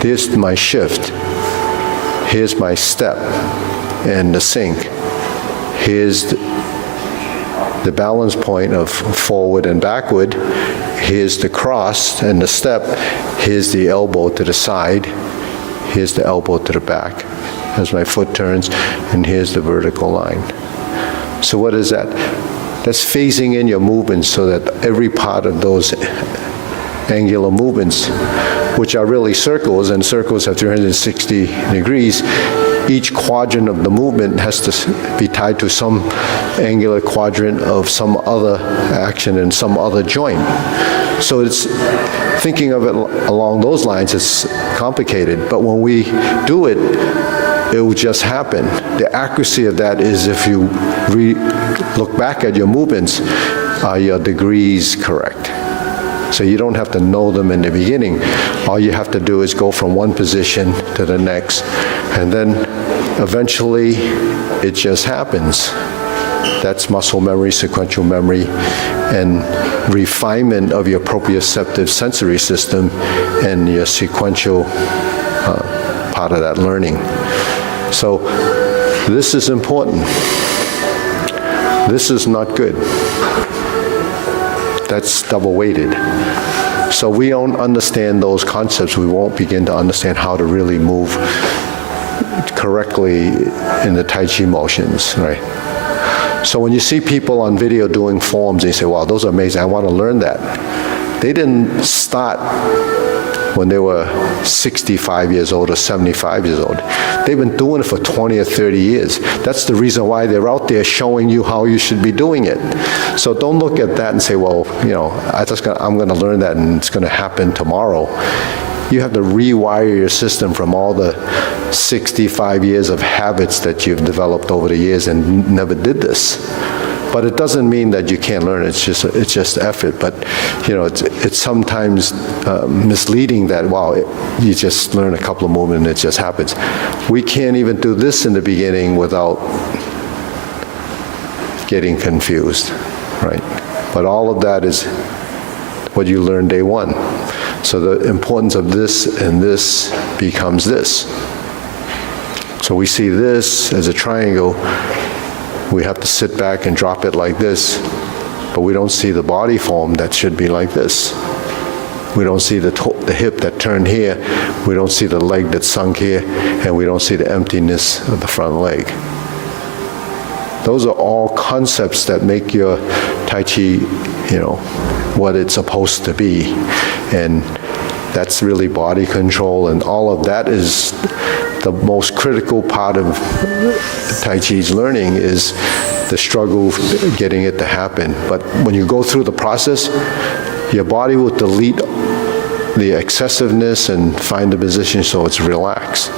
Here's my shift. Here's my step and the sink. Here's the balance point of forward and backward. Here's the cross and the step. Here's the elbow to the side. Here's the elbow to the back as my foot turns, and here's the vertical line. So what is that? That's phasing in your movements so that every part of those angular movements, which are really circles, and circles have 360 degrees, each quadrant of the movement has to be tied to some angular quadrant of some other action in some other joint. So it's thinking of it along those lines is complicated, but when we do it, it will just happen. The accuracy of that is if you look back at your movements, are your degrees correct? So you don't have to know them in the beginning. All you have to do is go from one position to the next, and then eventually it just happens. That's muscle memory, sequential memory, and refinement of your proprioceptive sensory system and your sequential part of that learning. So this is important. This is not good. That's double-weighted. So we don't understand those concepts, we won't begin to understand how to really move correctly in the Tai Chi motions, right? So when you see people on video doing forms, they say, wow, those are amazing, I want to learn that. They didn't start when they were 65 years old or 75 years old. They've been doing it for 20 or 30 years. That's the reason why they're out there showing you how you should be doing it. So don't look at that and say, well, you know, I'm going to learn that and it's going to happen tomorrow. You have to rewire your system from all the 65 years of habits that you've developed over the years and never did this. But it doesn't mean that you can't learn. It's just effort. But you know, it's sometimes misleading that you just learn a couple of movements and it just happens. We can't even do this in the beginning without getting confused, right? But all of that is what you learn day one. So the importance of this and this becomes this. So we see this as a triangle. We have to sit back and drop it like this, but we don't see the body form that should be like this. We don't see the hip that turned here, we don't see the leg that sunk here, and we don't see the emptiness of the front leg. Those are all concepts that make your Tai Chi, you know, what it's supposed to be. And that's really body control, and all of that is the most critical part of Tai Chi's learning is the struggle getting it to happen. But when you go through the process, your body will delete the excessiveness and find the position so it's relaxed.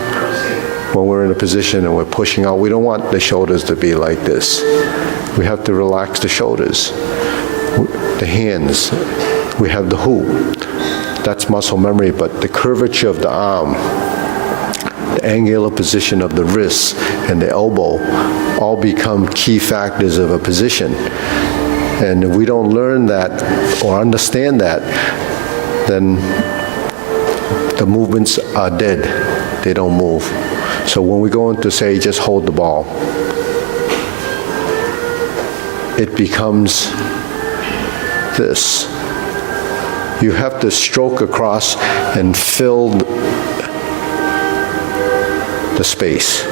When we're in a position and we're pushing out, we don't want the shoulders to be like this. We have to relax the shoulders. The hands, we have the hu. That's muscle memory, but the curvature of the arm, the angular position of the wrists and the elbow all become key factors of a position. And if we don't learn that or understand that, then the movements are dead. They don't move. So when we go into, say, just hold the ball, it becomes this. You have to stroke across and fill the space.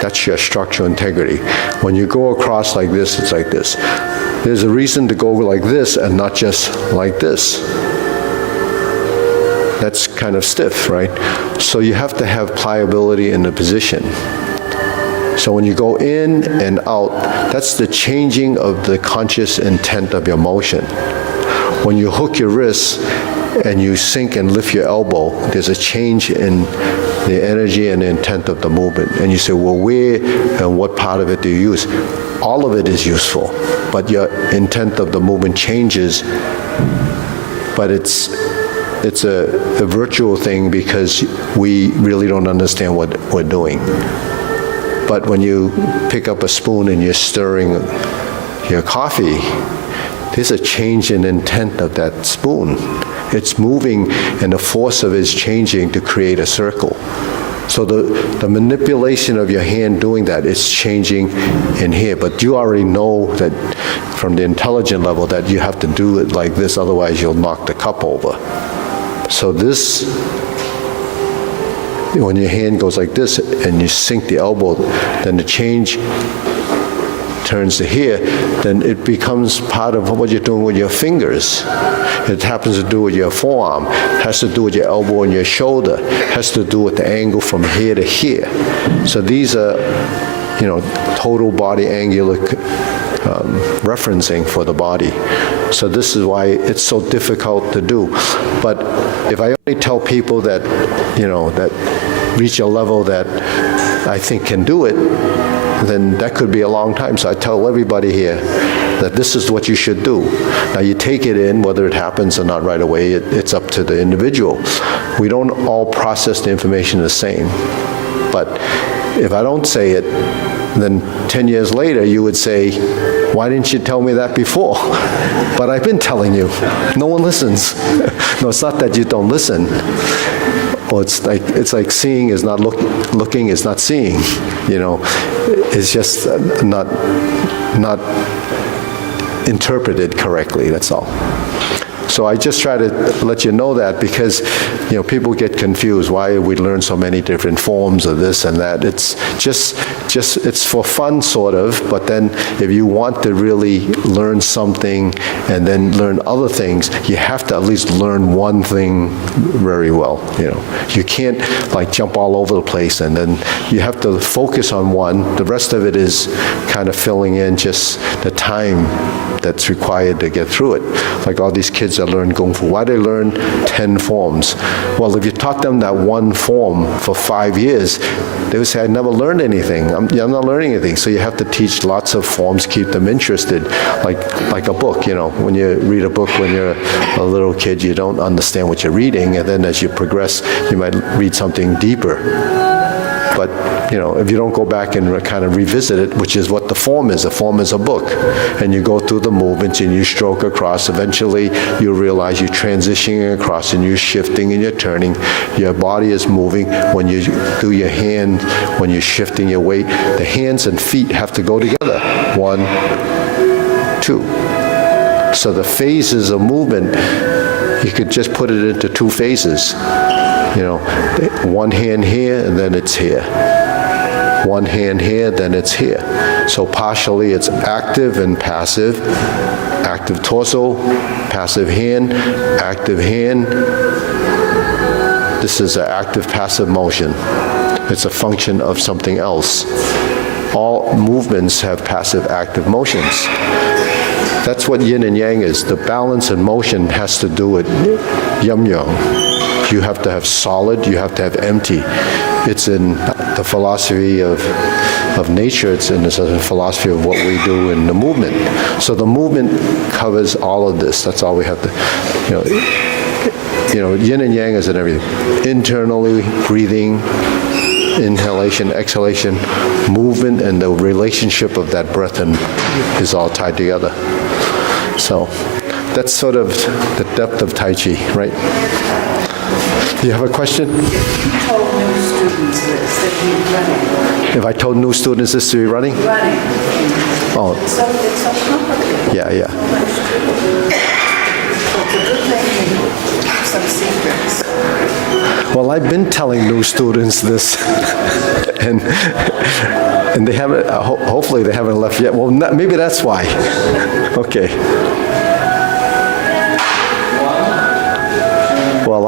That's your structural integrity. When you go across like this, it's like this. There's a reason to go like this and not just like this. That's kind of stiff, right? So you have to have pliability in the position. So when you go in and out, that's the changing of the conscious intent of your motion. When you hook your wrist and you sink and lift your elbow, there's a change in the energy and the intent of the movement. And you say, well, where and what part of it do you use? All of it is useful, but your intent of the movement changes, but it's a virtual thing because we really don't understand what we're doing. But when you pick up a spoon and you're stirring your coffee, there's a change in intent of that spoon. It's moving and the force of it is changing to create a circle. So the manipulation of your hand doing that is changing in here. But you already know that from the intelligent level that you have to do it like this, otherwise you'll knock the cup over. So this, when your hand goes like this and you sink the elbow, then the change turns to here, then it becomes part of what you're doing with your fingers. It happens to do with your forearm, it has to do with your elbow and your shoulder, it has to do with the angle from here to here. So these are, total body angular referencing for the body. So this is why it's so difficult to do. But if I only tell people that, that reach a level that I think can do it, then that could be a long time. So I tell everybody here that this is what you should do. Now you take it in, whether it happens or not right away, it's up to the individual. We don't all process the information the same. But if I don't say it, then 10 years later you would say, why didn't you tell me that before? But I've been telling you. No one listens. No, it's not that you don't listen. Well, it's like seeing is not looking is not seeing. It's just not interpreted correctly. That's all. So I just try to let you know that because, people get confused. Why we learn so many different forms of this and that? It's just it's for fun, sort of. But then, if you want to really learn something and then learn other things, you have to at least learn one thing very well. You can't jump all over the place, and then you have to focus on one. The rest of it is kind of filling in just the time that's required to get through it. Like all these kids that learn Kung Fu, why they learn 10 forms? Well, if you taught them that one form for 5 years, they would say, I never learned anything. I'm not learning anything. So you have to teach lots of forms, keep them interested, like a book. When you read a book when you're a little kid, you don't understand what you're reading, and then as you progress, you might read something deeper. But, if you don't go back and kind of revisit it, which is what the form is a book, and you go through the movements and you stroke across, eventually you realize you're transitioning across and you're shifting and you're turning. Your body is moving. When you do your hand, when you're shifting your weight, the hands and feet have to go together. 1, 2. So the phases of movement, you could just put it into 2 phases. One hand here, and then it's here. One hand here, then it's here. So partially it's active and passive. Active torso, passive hand, active hand. This is an active passive motion. It's a function of something else. All movements have passive active motions. That's what yin and yang is. The balance and motion has to do with yum-yang. You have to have solid, you have to have empty. It's in the philosophy of nature, it's in the philosophy of what we do in the movement. So the movement covers all of this. That's all we have to, yin and yang is in everything. Internally, breathing, inhalation, exhalation, movement, and the relationship of that breath is all tied together. So that's sort of the depth of Tai Chi, right? Do you have a question? If you told new students this, that you're running. If I told new students this to be running? Running. Oh. So it's so complicated. Yeah. So it's a good thing you have some secrets. Well, I've been telling new students this, and they haven't, hopefully they haven't left yet. Well, maybe that's why. Okay. Well,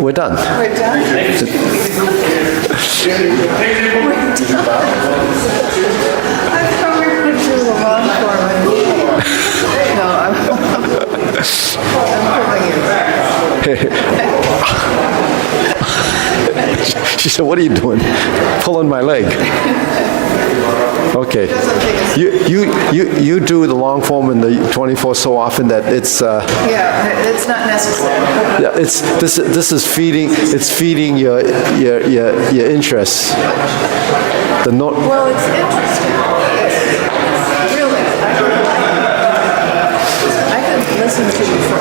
we're done. We're done. thought we were going to do the long form. No, I'm pulling you. She said, "What are you doing? Pulling my leg." Okay. You do the long form and the 24 so often that it's Yeah, it's not necessary. yeah, this is feeding your interests. The no, Well, it's interesting. Really. I could listen to you for